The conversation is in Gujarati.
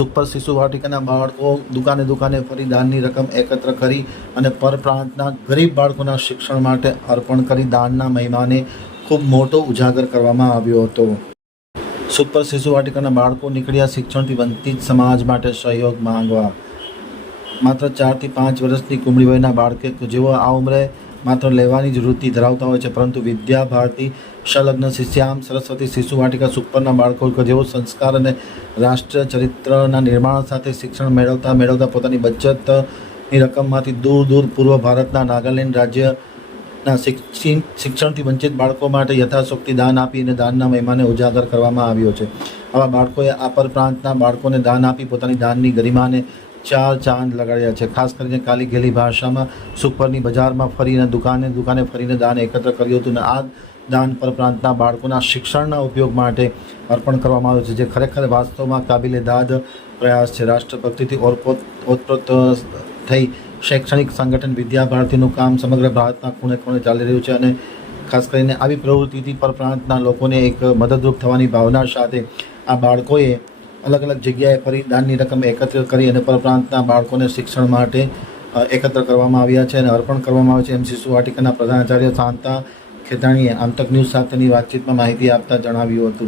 સુપર શિશુ વાટિકાના બાળકો દુકાને દુકાને ફરી દાનની રકમ એકત્ર કરી અને પરપ્રાંતના ગરીબ બાળકોના શિક્ષણ માટે અર્પણ કરી દાનના મહિમાને ખૂબ મોટો ઉજાગર કરવામાં આવ્યો હતો. સુપર શિશુ વાટિકાના બાળકો નીકળ્યા શિક્ષણથી વંચિત સમાજ માટે સહયોગ માંગવા. માત્ર ચારથી પાંચ વર્ષની કુમળી વયના બાળકે, જેઓ આ ઉંમરે માત્ર લેવાની જ વૃત્તિ ધરાવતા હોય છે, પરંતુ વિદ્યા ભારતી સંલગ્ન શિષ્યામ સરસ્વતી શિશુ વાટિકા સુપરના બાળકો કે જેઓ સંસ્કાર અને રાષ્ટ્ર ચરિત્રના નિર્માણ સાથે શિક્ષણ મેળવતા મેળવતા પોતાની બચતની રકમમાંથી દૂર દૂર પૂર્વ ભારતના નાગાલેન્ડ રાજ્યના શિક્ષિત શિક્ષણથી વંચિત બાળકો માટે યથાશક્તિ દાન આપી અને દાનના મહિમાને ઉજાગર કરવામાં આવ્યો છે. આવા બાળકોએ આ પર પ્રાંતના બાળકોને દાન આપી પોતાની દાનની ગરિમાને ચાર ચાંદ લગાડ્યા છે. ખાસ કરીને કાલી ગેલી ભાષામાં સુપરની બજારમાં ફરીને દુકાને દુકાને ફરીને દાન એકત્ર કર્યું હતું અને આ દાન પર પ્રાંતના બાળકોના શિક્ષણના ઉપયોગ માટે અર્પણ કરવામાં આવ્યું છે, જે ખરેખર વાસ્તવમાં કાબિલે દાદ પ્રયાસ છે. રાષ્ટ્રભક્તિથી ઓરપોત ઓતપ્રોત થઈ શૈક્ષણિક સંગઠન વિદ્યા ભારતીનું કામ સમગ્ર ભારતના ખૂણે ખૂણે ચાલી રહ્યું છે અને ખાસ કરીને આવી પ્રવૃત્તિથી પર પ્રાંતના લોકોને એક મદદરૂપ થવાની ભાવના સાથે આ બાળકોએ અલગ અલગ જગ્યાએ ફરી દાનની રકમ એકત્ર કરી અને પરપ્રાંતના બાળકોને શિક્ષણ માટે એકત્ર કરવામાં આવ્યા છે અને અર્પણ કરવામાં આવે છે. એમ. શિશુ વાટિકાના પ્રધાનાચાર્ય શાંતા ખેતાણીએ આમતક ન્યૂઝ સાથેની વાતચીતમાં માહિતી આપતા જણાવ્યું હતું.